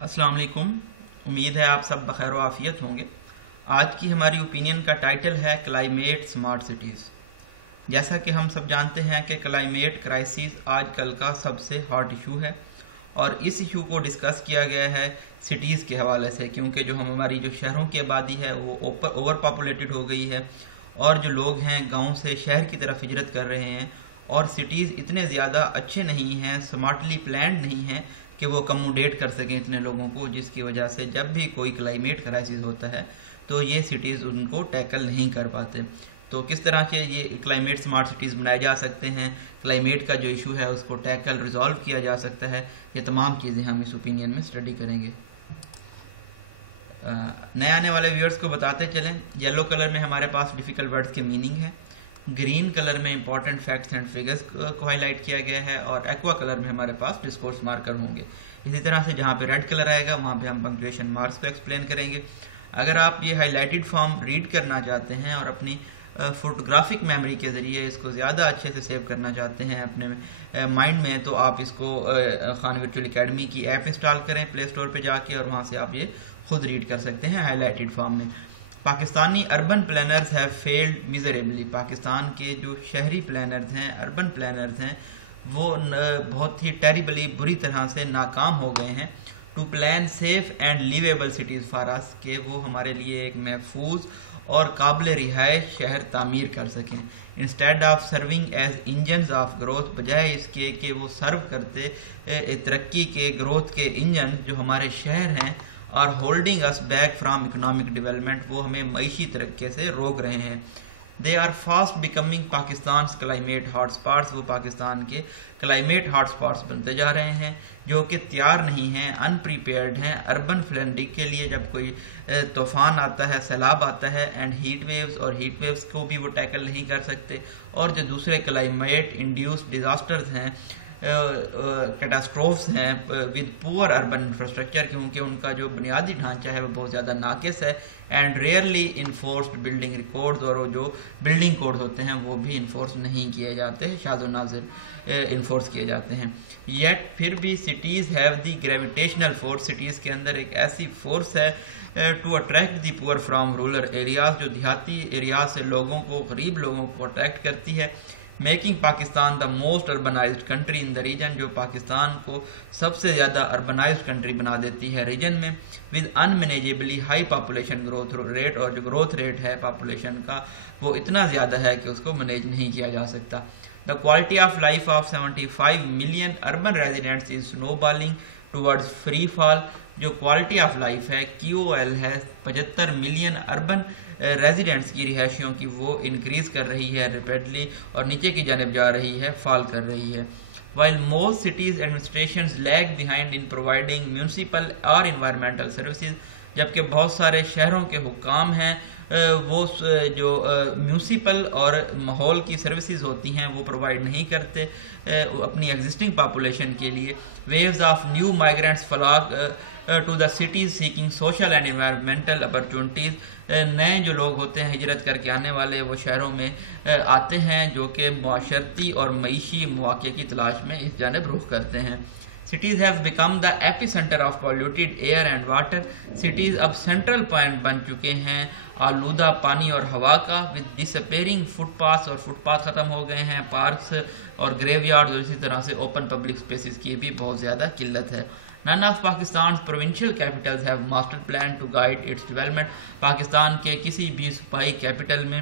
السلام علیکم. امید ہے آپ سب بخیر و عافیت ہوں گے. آج کی ہماری اوپینین کا ٹائٹل ہے کلائمیٹ سمارٹ سٹیز. جیسا کہ ہم سب جانتے ہیں کہ کلائمیٹ کرائسس آج کل کا سب سے ہاٹ ایشو ہے، اور اس ایشو کو ڈسکس کیا گیا ہے سٹیز کے حوالے سے، کیونکہ ہماری جو شہروں کی آبادی ہے وہ اوور پاپولیٹڈ ہو گئی ہے، اور جو لوگ ہیں گاؤں سے شہر کی طرف ہجرت کر رہے ہیں، اور سٹیز اتنے زیادہ اچھے نہیں ہیں، سمارٹلی پلانڈ نہیں ہیں کہ وہ کموڈیٹ کر سکیں اتنے لوگوں کو، جس کی وجہ سے جب بھی کوئی کلائمیٹ کرائسس ہوتا ہے تو یہ سٹیز ان کو ٹیکل نہیں کر پاتے. تو کس طرح کے یہ کلائمیٹ سمارٹ سٹیز بنائے جا سکتے ہیں، کلائمیٹ کا جو ایشو ہے اس کو ٹیکل ریزالو کیا جا سکتا ہے، یہ تمام چیزیں ہم اس اوپینین میں اسٹڈی کریں گے. نئے آنے والے ویورز کو بتاتے چلیں، یلو کلر میں ہمارے پاس ڈیفیکلٹ ورڈز کے میننگ ہے، گرین کلر میں امپورٹنٹ فیکٹس اینڈ فگرز کو ہائی لائٹ کیا گیا ہے، اور ایکوا کلر میں ہمارے پاس ڈسکورس مارکر ہوں گے. اسی طرح سے جہاں پہ ریڈ کلر آئے گا وہاں پہ ہم پنکچویشن مارکس کو ایکسپلین کریں گے. اگر آپ یہ ہائی لائٹڈ فارم ریڈ کرنا چاہتے ہیں اور اپنی فوٹوگرافک میموری کے ذریعے اس کو زیادہ اچھے سے سیو کرنا چاہتے ہیں اپنے مائنڈ میں، تو آپ اس کو خان ورچوئل اکیڈمی کی ایپ انسٹال کریں پلے اسٹور پہ جا کے، اور وہاں سے آپ یہ خود ریڈ کر سکتے ہیں ہائی لائٹڈ فارم میں. Pakistani urban planners have failed میزریبلی. Pakistan کے جو شہری پلانرز ہیں، اربن پلانرز ہیں، وہ بہت ہی ٹیریبلی بری طرح سے ناکام ہو گئے ہیں to plan safe and liveable cities for us, کہ وہ ہمارے لیے ایک محفوظ اور قابل رہائش شہر تعمیر کر سکیں. Instead of serving as engines of growth, بجائے اس کے کہ وہ سرو کرتے ترقی کے گروتھ کے انجن جو ہمارے شہر ہیں، اور holding us back from economic development, وہ ہمیں معیشی ترقی سے روک رہے ہیں. They are fast becoming Pakistan's climate hot spots, وہ پاکستان کے کلائمیٹ ہاٹ اسپاٹس بنتے جا رہے ہیں جو کہ تیار نہیں ہیں، ان پریپیئرڈ ہیں اربن فلڈنگ کے لیے. جب کوئی طوفان آتا ہے، سیلاب آتا ہے، اینڈ ہیٹ ویوز کو بھی وہ ٹیکل نہیں کر سکتے، اور جو دوسرے کلائمیٹ انڈیوسڈ ڈیزاسٹرز ہیں، کیٹاسٹروفس ہیں ود پور اربن انفراسٹرکچر، کیونکہ ان کا جو بنیادی ڈھانچہ ہے وہ بہت زیادہ ناقص ہے، and rarely enforced building records, اور جو بلڈنگ کوڈ ہوتے ہیں وہ بھی انفورس نہیں کیے جاتے، شاذ و نادر انفورس کیے جاتے ہیں. یٹ پھر بھی cities have the gravitational force, cities کے اندر ایک ایسی فورس ہے ٹو اٹریکٹ دی پور فرام رورل ایریاز، جو دیہاتی ایریاز سے لوگوں کو، غریب لوگوں کو اٹریکٹ کرتی ہے. Making Pakistan the most urbanised country in the region, جو پاکستان کو سب سے زیادہ اربنائزڈ کنٹری بنا دیتی ہے ریجن میں، with unmanageably high population growth rate, اور جو گروتھ ریٹ ہے پاپولیشن کا وہ اتنا زیادہ ہے کہ اس کو مینیج نہیں کیا جا سکتا. The quality of life of 75 million urban residents is snowballing towards free fall. جو کوالٹی آف لائف ہے QOL ہے 75 ملین اربن ریزیڈنٹس کی رہائشیوں کی، وہ انکریز کر رہی ہے ریپیڈلی، اور نیچے کی جانب جا رہی ہے، فال کر رہی ہے. While most cities administrations lag behind in providing municipal or environmental services، جبکہ بہت سارے شہروں کے حکام ہیں وہ جو میونسپل اور ماحول کی سروسز ہوتی ہیں وہ پرووائڈ نہیں کرتے اپنی ایگزسٹنگ پاپولیشن کے لیے. Waves of new migrants flock to the cities seeking social and environmental opportunities, نئے جو لوگ ہوتے ہیں ہجرت کر کے آنے والے، وہ شہروں میں آتے ہیں جو کہ معاشرتی اور معیشی مواقع کی تلاش میں اس جانب رخ کرتے ہیں. Cities have become the epicentre of polluted air and water, cities اب سینٹرل پوائنٹ بن چکے ہیں آلودہ پانی اور ہوا کا، ود ڈسپیئرنگ فٹ پاتھ، اور فٹ پاتھ ختم ہو گئے ہیں، پارکس اور گریو یارڈ، اور اسی طرح سے اوپن پبلک سپیسز کی بھی بہت زیادہ قلت ہے. None of Pakistan's provincial capitals have master plan to guide its development. Pakistan کے کسی بھی صوبائی کیپٹل میں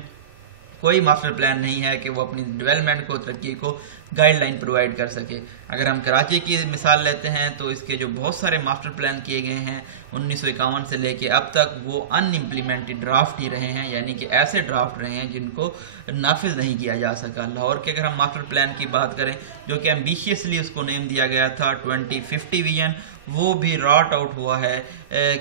کوئی ماسٹر پلان نہیں ہے کہ وہ اپنی ڈیولپمنٹ کو، ترقی کو گائیڈ لائن پرووائڈ کر سکے. اگر ہم کراچی کی مثال لیتے ہیں تو اس کے جو بہت سارے ماسٹر پلان کیے گئے ہیں 1951 سے لے کے اب تک، وہ ان امپلیمنٹڈ ڈرافٹ ہی رہے ہیں، یعنی کہ ایسے ڈرافٹ رہے ہیں جن کو نافذ نہیں کیا جا سکا. لاہور کے اگر ہم ماسٹر پلان کی بات کریں، جو کہ ایمبیشیسلی اس کو نیم دیا گیا تھا 2050 ویژن، وہ بھی راٹ آؤٹ ہوا ہے،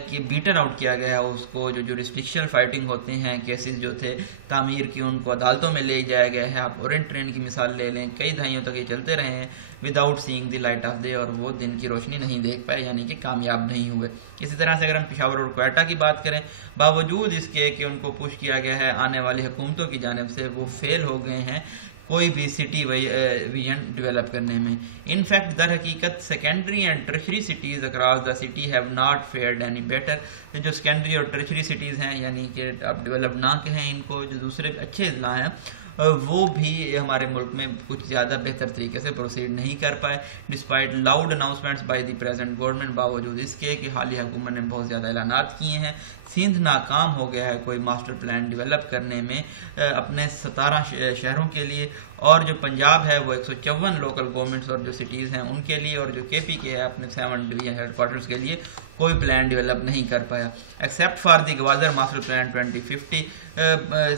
کہ بیٹن آؤٹ کیا گیا ہے اس کو. جو ریسٹرکشن فائٹنگ ہوتے ہیں، کیسز جو تھے تعمیر کی، ان کو عدالتوں میں لے جایا گیا ہے. آپ اورینٹ ٹرین کی مثال لے لیں، کئی دہائیوں تک یہ چلتے رہے ہیں without seeing the light of day, اور وہ دن کی روشنی نہیں دیکھ پائے، یعنی کہ کامیاب نہیں ہوئے. اسی طرح سے اگر ہم پشاور اور کوئٹہ کی بات کریں، باوجود اس کے کہ ان کو پش کیا گیا ہے آنے والی حکومتوں کی جانب سے، وہ فیل ہو گئے ہیں کوئی بھی سٹی ویژن ڈیولپ کرنے میں. ان فیکٹ در حقیقت secondary and tertiary cities across the city have not feared any better. جو سیکنڈری اور ٹرشری سٹیز ہیں یعنی کہ آپ ڈیولپ نہ کہیں ان کو, جو دوسرے اچھے اضلاع ہیں وہ بھی ہمارے ملک میں کچھ زیادہ بہتر طریقے سے پروسیڈ نہیں کر پائے despite loud announcements by the present government. باوجود اس کے کہ حالیہ حکومت نے بہت زیادہ اعلانات کیے ہیں. سندھ ناکام ہو گیا ہے کوئی ماسٹر پلان ڈیولپ کرنے میں اپنے 17 شہروں کے لیے, اور جو پنجاب ہے وہ 154 لوکل گورنمنٹس اور جو سٹیز ہیں ان کے لیے, اور جو کے پی کے ہے اپنے 7 ڈویژن ہیڈ کوارٹرز کے لیے کوئی پلان ڈیولپ نہیں کر پایا except for the Gwadar master plan 2050.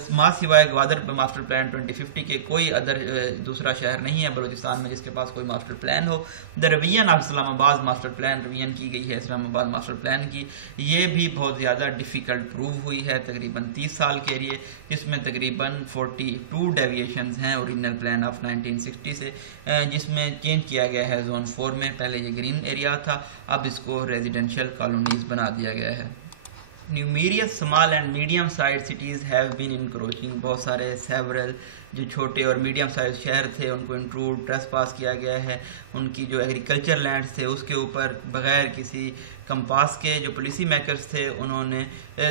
ماں سوائے گوادر ماسٹر پلان 2050 کے کوئی ادر دوسرا شہر نہیں ہے بلوچستان میں جس کے پاس کوئی ماسٹر پلان ہو. The ruin of Islamabad master plan روین کی گئی ہے اسلام آباد ماسٹر پلان کی, یہ بھی بہت زیادہ ڈیفیکلٹ پروو ہوئی ہے تقریباً 30 سال کے لیے, جس میں تقریباً 42 ڈیویشنز ہیں اوریجنل پلان آف 1960 سے, جس میں چینج کیا گیا ہے زون 4 میں. پہلے یہ گرین ایریا تھا, اب اس کو ریزیڈینشیل کالونیز بنا دیا گیا ہے. Numerous small and medium sized cities have been encroaching. بہت سارے several جو چھوٹے اور میڈیم سائز شہر تھے ان کو انٹروڈ ٹریس پاس کیا گیا ہے. ان کی جو ایگریکلچر لینڈز تھے اس کے اوپر بغیر کسی کمپاس کے جو پالیسی میکرز تھے انہوں نے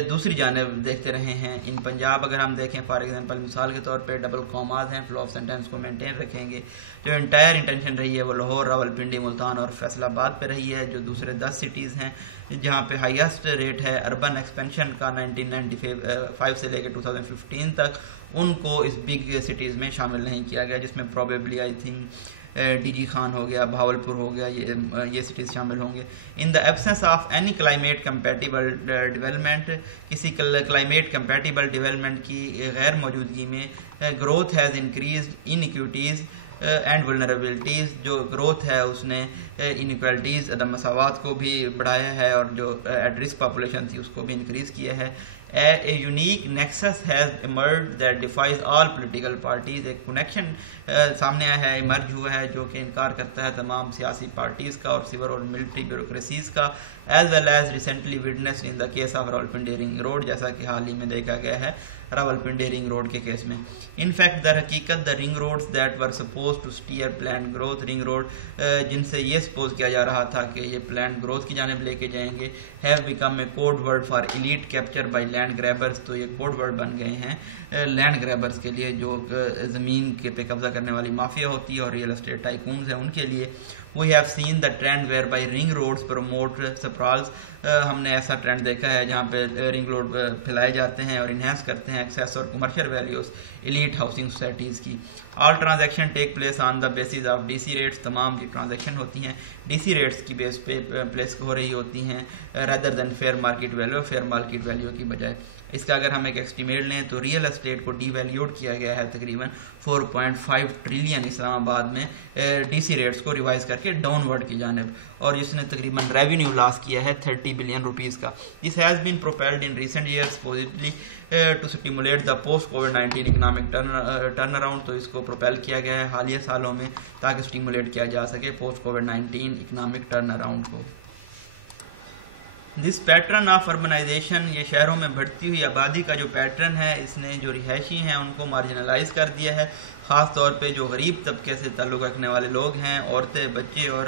دوسری جانب دیکھتے رہے ہیں. ان پنجاب اگر ہم دیکھیں فار ایگزامپل مثال کے طور پہ ڈبل کوماز ہیں, فلو آف سینٹینس کو مینٹین رکھیں گے. جو انٹائر انٹینشن رہی ہے وہ لاہور, راولپنڈی, ملتان اور فیصل آباد پہ رہی ہے, جو دوسرے 10 سٹیز ہیں جہاں پہ ہائیسٹ ریٹ ہے اربن ایکسپینشن کا 1995 سے لے کے 2015 تک, ان کو اس بگ سٹیز میں شامل نہیں کیا گیا, جس میں probably I think D G Khan ہو گیا, بہاولپور ہو گیا, یہ سٹیز شامل ہوں گے. In the absence of any climate compatible development, کسی کلائمیٹ کمپیٹیبل ڈیولپمنٹ کی غیر موجودگی میں growth has increased inequities and vulnerabilities. جو گروتھ ہے اس نے انیکوالٹیز عدم مساوات کو بھی بڑھایا ہے, اور جو ایٹ رسک پاپولیشن تھی اس کو بھی انکریز کیا ہے. A unique nexus has emerged that defies all political parties. ایک کنیکشن سامنے آیا ہے, ایمرج ہوا ہے, جو کہ انکار کرتا ہے تمام سیاسی پارٹیز کا اور سول اور ملٹری بیوروکریسیز کا, as well as recently witnessed in the case of Rawalpindi ring road, جیسا کہ حال ہی میں دیکھا گیا ہے راولپنڈی رنگ روڈ کے کیس میں. ان فیکٹ در حقیقت the ring roads that were supposed to steer planned growth, ring road جن سے یہ سپوز کیا جا رہا تھا کہ یہ پلانڈ گروتھ کی جانب لے کے جائیں گے, have become a code word for elite capture by land grabbers. تو یہ کوڈ ورڈ بن گئے ہیں لینڈ گریبرز کے لیے, جو زمین کے پہ قبضہ کرنے والی مافیا ہوتی ہے اور ریئل اسٹیٹ ٹائکونز ہیں ان کے لیے. We have seen the trend whereby ring roads promote sprawls. ہم نے ایسا ٹرینڈ دیکھا ہے جہاں پہ رنگ روڈ پھیلائے جاتے ہیں اور انہینس کرتے ہیں ایکسیس اور commercial values elite housing societies کی. All transaction take place on the basis of D C rates. تمام جو ٹرانزیکشن ہوتی ہیں ڈی سی ریٹس کی بیس پہ پلیس ہو رہی ہوتی ہیں rather than fair market value, fair market value کی بجائے. اس کا اگر ہم ایک ایسٹیمیٹ لیں تو ریئل اسٹیٹ کو ڈی ویلیوڈ کیا گیا ہے تقریباً 4.5 ٹریلین اسلام آباد میں ڈی سی ریٹس کو ریوائز کر کے ڈاؤن ورڈ کی جانب, اور اس نے تقریباً ریونیو لاس کیا ہے 30 بلین روپیز کا. This has been propelled in recent years supposedly to stimulate the post کووڈ-19 اکنامک ٹرن اراؤنڈ. تو اس کو پروپیل کیا گیا ہے حالیہ سالوں میں تاکہ سٹیمولیٹ کیا جا سکے پوسٹ کووڈ-19 اکنامک ٹرن اراؤنڈ کو. دس پیٹرن آف اربنائزیشن, یہ شہروں میں بڑھتی ہوئی آبادی کا جو پیٹرن ہے, اس نے جو رہائشی ہیں ان کو مارجنلائز کر دیا ہے, خاص طور پہ جو غریب طبقے سے تعلق رکھنے والے لوگ ہیں, عورتیں, بچے اور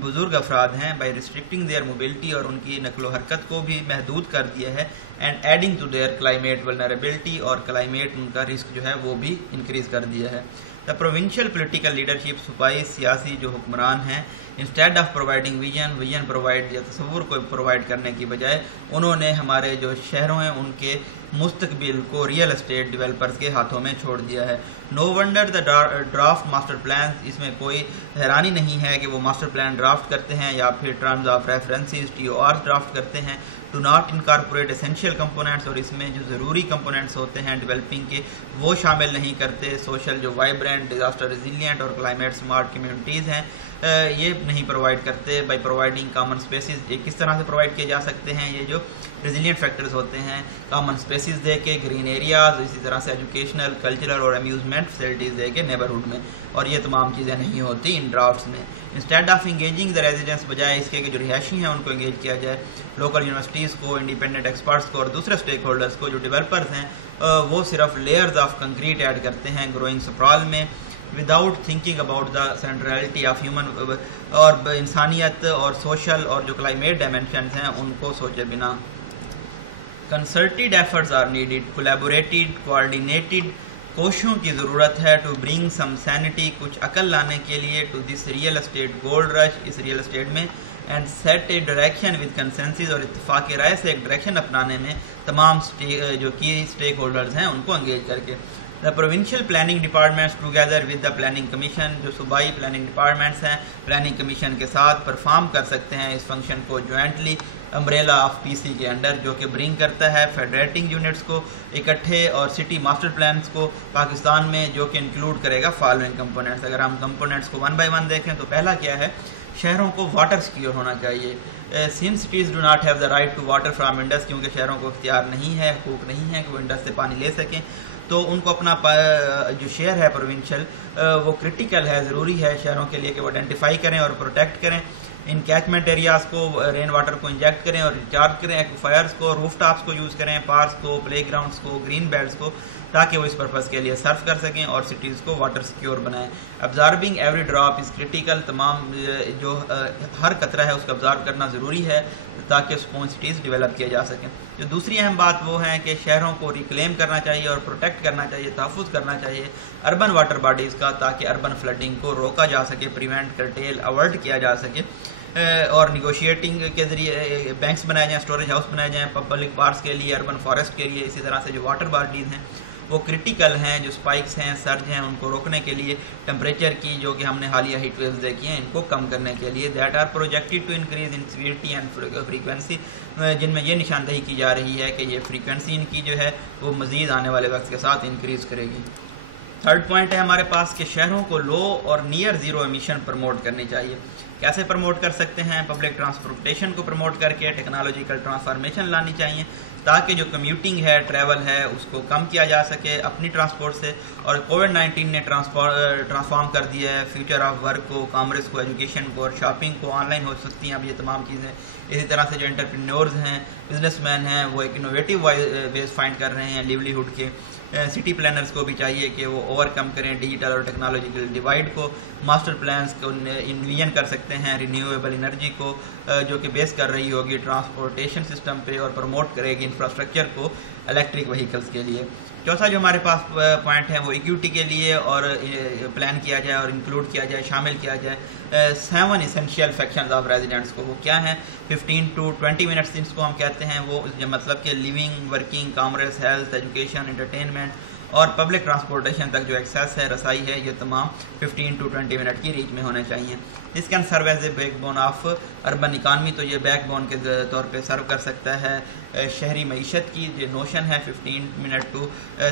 بزرگ افراد ہیں, بائی ریسٹرکٹنگ دیئر موبلٹی, اور ان کی نقل و حرکت کو بھی محدود کر دیا ہے, and adding to their climate vulnerability, اور کلائمیٹ ان کا رسک جو ہے وہ بھی انکریز کر دیا ہے. دا پروونشل پولیٹیکل لیڈرشپ, صوبائی سیاسی جو حکمران ہیں, instead of providing vision provide یا تصور کو پرووائڈ کرنے کی بجائے انہوں نے ہمارے جو شہروں ہیں ان کے مستقبل کو ریئل اسٹیٹ ڈیولپرز کے ہاتھوں میں چھوڑ دیا ہے. No wonder the draft master plans, اس میں کوئی حیرانی نہیں ہے کہ وہ ماسٹر پلان ڈرافٹ کرتے ہیں یا پھر terms of references TOR draft کرتے ہیں, do not incorporate essential components, اور اس میں جو ضروری کمپوننٹس ہوتے ہیں ڈیولپنگ کے وہ شامل نہیں کرتے. سوشل جو وائبرنٹ, ڈیزاسٹر ریزیلینٹ اور کلائمیٹ سمارٹ کمیونٹیز ہیں یہ نہیں پرووائڈ کرتے. بائی پرووائڈنگ کامن اسپیسیز, یہ کس طرح سے پرووائڈ کیے جا سکتے ہیں, یہ جو ریزیلینٹ فیکٹرز ہوتے ہیں, کامن اسپیسیز دے کے, گرین ایریاز, اسی طرح سے ایجوکیشنل, کلچرل اور امیوزمنٹ فیسلٹیز دے کے نیبرہڈ میں, اور یہ تمام چیزیں نہیں ہوتی ان ڈرافٹس میں. Instead of engaging the residence, بجائے اس کے کہ جو رہائشی ہیں ان کو انگیج کیا جائے, لوکل یونیورسٹیز کو, انڈیپینڈنٹ ایکسپرٹس کو اور دوسرے اسٹیک ہولڈرز کو, جو ڈیولپرز ہیں وہ صرف لیئرز آف کنکریٹ ایڈ کرتے ہیں گروئنگ سپرال میں, without thinking about the سینٹرلٹی of human اور انسانیت اور سوشل اور جو کلائمیٹ ڈائمینشنز ہیں ان کو سوچے بنا. کنسرٹیڈ ایفرٹس آر نیڈیڈ, کولیبوریٹڈ کوآرڈینیٹڈ کوششوں کی ضرورت ہے ٹو برنگ سم سینٹی, کچھ عقل لانے کے لیے to this real estate gold rush, اس ریئل اسٹیٹ میں, and set a direction with consensus, اور اتفاق رائے سے ایک ڈائریکشن اپنانے میں تمام جو کی اسٹیک ہولڈرز ہیں ان کو انگیج کر کے. The provincial planning departments together with the planning commission, جو صوبائی پلاننگ ڈپارٹمنٹس ہیں پلاننگ کمیشن کے ساتھ پرفارم کر سکتے ہیں اس فنکشن کو جوائنٹلی امبریلا آف پی سی کے انڈر, جو کہ برنگ کرتا ہے فیڈریٹنگ یونٹس کو اکٹھے اور سٹی ماسٹر پلانس کو پاکستان میں, جو کہ انکلوڈ کرے گا فالوئنگ کمپوننٹس. اگر ہم کمپوننٹس کو ون بائی ون دیکھیں تو پہلا کیا ہے, شہروں کو واٹر سیکیور ہونا چاہیے. Since cities do not have the right to water from Indus, کیونکہ شہروں کو اختیار نہیں ہے, حقوق نہیں ہے کہ وہ انڈس سے پانی لے سکیں, تو ان کو اپنا جو شیئر ہے پروونشل وہ کرٹیکل ہے, ضروری ہے شہروں کے لیے کہ وہ آئیڈینٹیفائی کریں اور پروٹیکٹ کریں ان کیچمنٹ ایریاز کو, رین واٹر کو انجیکٹ کریں اور ریچارج کریں, ایکوفائرز کو, روف ٹاپس کو یوز کریں, پارکس کو, پلے گراؤنڈس کو, گرین بیلٹس کو, تاکہ وہ اس پرپز کے لیے سرف کر سکیں اور سٹیز کو واٹر سیکیور بنائیں. ابزاربنگ ایوری ڈراپ از کریٹیکل, تمام جو ہر قطرہ ہے اس کو ابزارب کرنا ضروری ہے تاکہ اسپون سٹیز ڈیولپ کیا جا سکیں. جو دوسری اہم بات وہ ہے کہ شہروں کو ریکلیم کرنا چاہیے اور پروٹیکٹ کرنا چاہیے, تحفظ کرنا چاہیے اربن واٹر باڈیز کا, تاکہ اربن فلڈنگ کو روکا جا سکے, پریونٹ, کرٹیل, اوائڈ کیا جا سکے, اور نیگوشیٹنگ کے ذریعے بینکس بنائے جائیں, اسٹوریج ہاؤس بنائے جائیں پبلک پارکس کے لیے, اربن فارسٹ کے لیے. اسی طرح سے جو واٹر باڈیز ہیں وہ کرٹیکل ہیں, جو اسپائکس ہیں, سرج ہیں, ان کو روکنے کے لیے, ٹمپریچر کی جو کہ ہم نے حالیہ ہیٹ ویوز دیکھی ہیں ان کو کم کرنے کے لیے, that are projected to increase in severity and frequency, جن میں یہ نشاندہی کی جا رہی ہے کہ یہ فریکوینسی ان کی جو ہے وہ مزید آنے والے وقت کے ساتھ انکریز کرے گی. تھرڈ پوائنٹ ہے ہمارے پاس کہ شہروں کو لو اور نیئر زیرو ایمیشن پروموٹ کرنی چاہیے. کیسے پروموٹ کر سکتے ہیں؟ پبلک ٹرانسپورٹیشن کو پروموٹ کر کے ٹیکنالوجیکل ٹرانسفارمیشن لانی چاہیے تاکہ جو کمیوٹنگ ہے, ٹریول ہے, اس کو کم کیا جا سکے اپنی ٹرانسپورٹ سے. اور کووڈ-19 نے ٹرانسفارم کر دیا ہے فیوچر آف ورک کو, کامرس کو, ایجوکیشن کو, اور شاپنگ کو آن لائن ہو سکتی ہیں اب یہ تمام چیزیں. اسی طرح سے جو انٹرپرینورز ہیں, بزنس مین ہیں, وہ ایک انوویٹیو ویز فائنڈ کر رہے ہیں لیولیہڈ کے. سٹی پلانرز کو بھی چاہیے کہ وہ اوور کم کریں ڈیجیٹل اور ٹیکنالوجیکل ڈیوائڈ کو. ماسٹر پلانز کو انویژن کر سکتے ہیں رینیویبل انرجی کو, جو کہ بیس کر رہی ہوگی ٹرانسپورٹیشن سسٹم پہ اور پروموٹ کرے گی انفراسٹرکچر کو الیکٹرک وہیکلز کے لیے. چوتھا جو ہمارے پاس پوائنٹ ہے وہ ایکوٹی کے لیے اور پلان کیا جائے اور انکلوڈ کیا جائے, شامل کیا جائے 7 اسینشیل فیکشنز آف ریزیڈنٹس کو. وہ کیا ہیں؟ 15 to 20 منٹس جس کو ہم کہتے ہیں, وہ مطلب کہ living, working, commerce, health, education, entertainment اور پبلک ٹرانسپورٹیشن تک جو ایکسیس ہے, رسائی ہے, یہ تمام 15 to 20 منٹ کی ریچ میں ہونے چاہیے. This can serve as a back bone of urban economy, تو یہ بیک بون کے طور پہ سرو کر سکتا ہے شہری معیشت کی. جو نوشن ہے 15 منٹ ٹو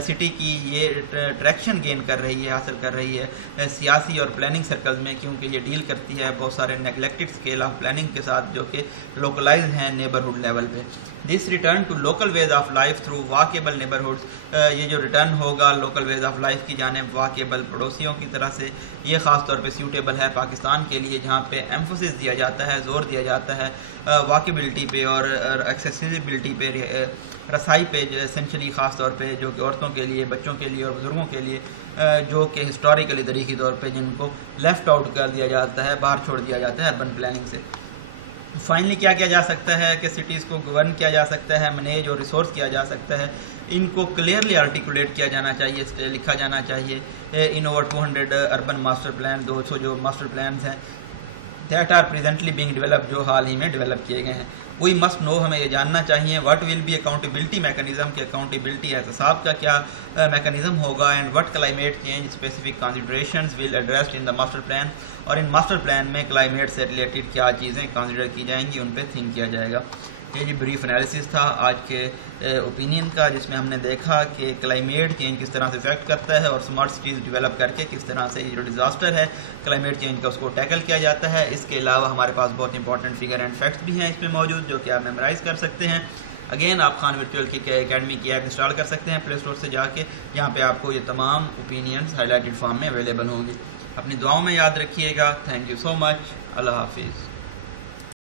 سٹی کی, یہ ٹریکشن گین کر رہی ہے, حاصل کر رہی ہے سیاسی اور پلاننگ سرکلز میں, کیونکہ یہ ڈیل کرتی ہے بہت سارے نیگلیکٹڈ اسکیل آف پلاننگ کے ساتھ جو کہ لوکلائز ہیں نیبرہڈ لیول پہ. This return to local ways of life through walkable neighbourhoods, یہ جو ریٹرن ہوگا لوکل ویز آف لائف کی جانب واکیبل پڑوسیوں کی طرح سے, یہ خاص طور پہ سیوٹیبل ہے پاکستان کے لیے, جہاں پہ ایمفوسس دیا جاتا ہے, زور دیا جاتا ہے واکیبلٹی پہ اور ایکسیسیبلٹی پہ, رسائی پہ, اسینشلی خاص طور پہ جو کہ عورتوں کے لیے, بچوں کے لیے اور بزرگوں کے لیے, جو کہ ہسٹوریکلی تاریخی طور پہ جن کو لیفٹ آؤٹ کر دیا جاتا ہے, باہر چھوڑ دیا جاتا ہے اربن پلاننگ سے. فائنلی کیا کیا جا سکتا ہے کہ سٹیز کو گورن کیا جا سکتا ہے, مینیج اور ریسورس کیا جا سکتا ہے. ان کو کلیئرلی آرٹیکولیٹ کیا جانا چاہیے, لکھا جانا چاہیے. In over 200 urban master plan, 200 جو ماسٹر پلانز ہیں that are presently being develop, جو حال ہی میں ڈیولپ کیے گئے ہیں. وی مسٹ نو, ہمیں یہ جاننا چاہیے what will be accountability mechanism, کہ اکاؤنٹیبلٹی احتساب کا کیا میکانزم ہوگا, and what climate change specific considerations will addressed in the master plan, اور ان ماسٹر پلان میں کلائمیٹ سے ریلیٹڈ کیا چیزیں کنسیڈر کی جائیں گی, ان پہ تھنک کیا جائے گا. یہ جی بریف انالیسس تھا آج کے اوپینین کا, جس میں ہم نے دیکھا کہ کلائمیٹ چینج کس طرح سے افیکٹ کرتا ہے اور اسمارٹ سٹیز ڈیولپ کر کے کس طرح سے یہ جو ڈیزاسٹر ہے کلائمیٹ چینج کا اس کو ٹیکل کیا جاتا ہے. اس کے علاوہ ہمارے پاس بہت امپورٹنٹ فگر اینڈ فیکٹس بھی ہیں اس میں موجود, جو کہ آپ میمورائز کر سکتے ہیں. اگین آپ خان ورچوئل کی اکیڈمی کی ایپ انسٹال کر سکتے ہیں پلے اسٹور سے جا کے, جہاں پہ آپ کو یہ تمام اوپینینس ہائی لائٹڈ فارم میں اویلیبل ہوں گی. اپنی دعاؤں میں یاد رکھیے گا. تھینک یو سو مچ. اللہ حافظ.